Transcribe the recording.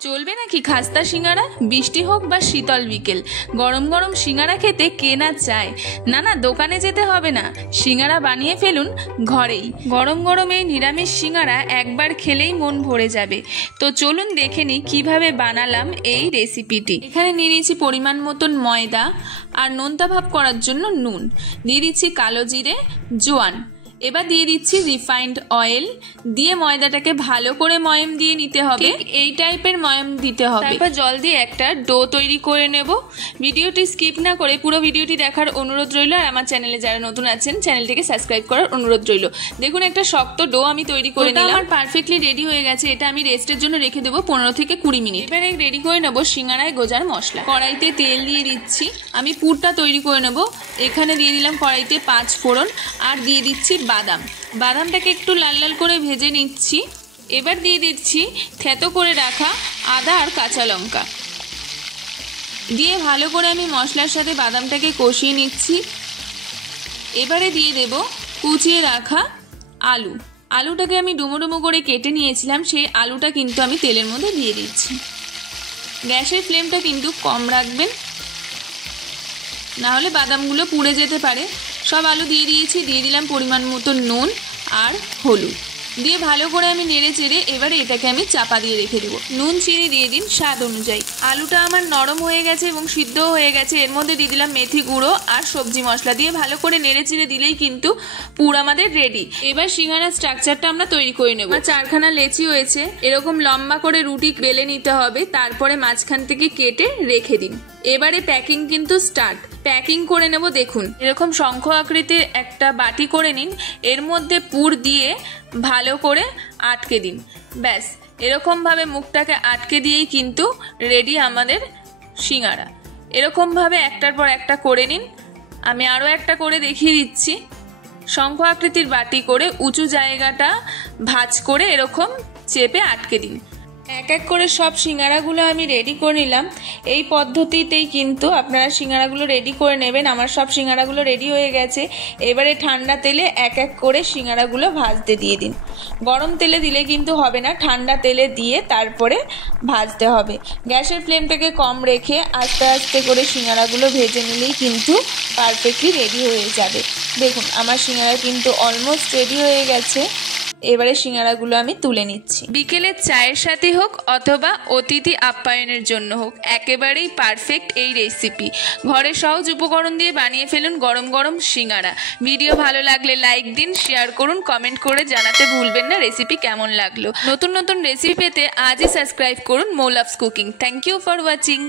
চলবে নাকি খাস্তা সিঙ্গারা? বৃষ্টি হোক বা শীতল বিকেল, গরম গরম সিঙ্গারা খেতে কে না চায়। না না, দোকানে যেতে হবে না, সিঙ্গারা বানিয়ে ফেলুন ঘরেই। গরম গরম এই নিরামিষ সিঙ্গারা একবার খেলেই মন ভরে যাবে। তো চলুন দেখে নিই কীভাবে বানালাম এই রেসিপিটি। এখানে নিয়ে নিয়েছি পরিমাণ মতন ময়দা আর নোনতা ভাব করার জন্য নুন, দিয়ে দিচ্ছি কালো জিরে, জোয়ান, এবার দিয়ে দিচ্ছি রিফাইন্ড অয়েল, দিয়ে ময়দাটাকে ভালো করে ময়ম দিয়ে নিতে হবে। এই টাইপের ময়ম দিতে হবে। তারপর জল দিয়ে একটা ডো তৈরি করে নেব। ভিডিওটি স্কিপ না করে পুরো ভিডিওটি দেখার অনুরোধ রইল। আর আমার চ্যানেলে যারা নতুন আছেন চ্যানেলটিকে সাবস্ক্রাইব করার অনুরোধ রইল। দেখুন একটা শক্ত ডো আমি তৈরি করে নিলাম। আমার পারফেক্টলি রেডি হয়ে গেছে। এটা আমি রেস্টের জন্য রেখে দেবো 15 থেকে 20 মিনিট। এবারে রেডি করে নেবো সিঙ্গারায় গোজার মশলা। কড়াইতে তেল দিয়ে দিচ্ছি, আমি পুরটা তৈরি করে নেব। এখানে দিয়ে দিলাম কড়াইতে 5 ফোড়ন আর দিয়ে দিচ্ছি বাদাম। বাদামটাকে একটু লাল লাল করে ভেজে নিচ্ছি। এবার দিয়ে দিচ্ছি থেতো করে রাখা আদা আর কাঁচা লঙ্কা, দিয়ে ভালো করে আমি মশলার সাথে বাদামটাকে কষিয়ে নিচ্ছি। এবারে দিয়ে দেব কুচিয়ে রাখা আলু। আলুটাকে আমি ডুমো ডুমো করে কেটে নিয়েছিলাম, সেই আলুটা কিন্তু আমি তেলের মধ্যে দিয়ে দিচ্ছি। গ্যাসের ফ্লেমটা কিন্তু কম রাখবেন, না হলে বাদামগুলো পুড়ে যেতে পারে। সব আলু দিয়ে দিয়েছি, দিয়ে দিলাম পরিমাণ মতো নুন আর হলুদ, দিয়ে ভালো করে আমি নেড়ে চেড়ে এবারে এটাকে আমি চাপা দিয়ে রেখে দেবো। নুন চিনি দিয়ে দিন স্বাদ অনুযায়ী। আলুটা আমার নরম হয়ে গেছে এবং সিদ্ধও হয়ে গেছে। এর মধ্যে দিয়ে দিলাম মেথি গুঁড়ো আর সবজি মশলা, দিয়ে ভালো করে নেড়ে চেড়ে দিলেই কিন্তু পুর আমাদের রেডি। এবার সিঙ্গারার স্ট্রাকচারটা আমরা তৈরি করে নেব। 4খানা লেচি হয়েছে, এরকম লম্বা করে রুটি বেলে নিতে হবে, তারপরে মাঝখান থেকে কেটে রেখে দিন। এবারে প্যাকিং কিন্তু স্টার্ট। প্যাকিং করে নেব। দেখুন এরকম শঙ্খ আকৃতির একটা বাটি করে নিন, এর মধ্যে পুর দিয়ে ভালো করে আটকে দিন। ব্যাস এরকমভাবে মুখটাকে আটকে দিয়েই কিন্তু রেডি আমাদের সিঙ্গারা। এরকমভাবে একটার পর একটা করে নিন। আমি আরও একটা করে দেখিয়ে দিচ্ছি। শঙ্খ আকৃতির বাটি করে উঁচু জায়গাটা ভাঁজ করে এরকম চেপে আটকে দিন। এক এক করে সব সিঙ্গারাগুলো আমি রেডি করে নিলাম। এই পদ্ধতিতেই কিন্তু আপনারা সিঙ্গারাগুলো রেডি করে নেবেন। আমার সব সিঙ্গারাগুলো রেডি হয়ে গেছে। এবারে ঠান্ডা তেলে এক এক করে সিঙ্গারাগুলো ভাজতে দিয়ে দিন। গরম তেলে দিলে কিন্তু হবে না, ঠান্ডা তেলে দিয়ে তারপরে ভাজতে হবে। গ্যাসের ফ্লেমটাকে কম রেখে আস্তে আস্তে করে সিঙ্গারাগুলো ভেজে নিলেই কিন্তু পারফেক্টলি রেডি হয়ে যাবে। দেখুন আমার সিঙ্গারা কিন্তু অলমোস্ট রেডি হয়ে গেছে। এবারে সিঙ্গারাগুলো আমি তুলে নিচ্ছি। বিকেলের চায়ের সাথে হোক অথবা অতিথি আপ্যায়নের জন্য হোক, একেবারেই পারফেক্ট এই রেসিপি। ঘরে সহজ উপকরণ দিয়ে বানিয়ে ফেলুন গরম গরম সিঙ্গারা। ভিডিও ভালো লাগলে লাইক দিন, শেয়ার করুন, কমেন্ট করে জানাতে ভুলবেন না রেসিপি কেমন লাগলো। নতুন নতুন রেসিপি পেতে আজই সাবস্ক্রাইব করুন মৌলাভস cooking. Thank you for watching.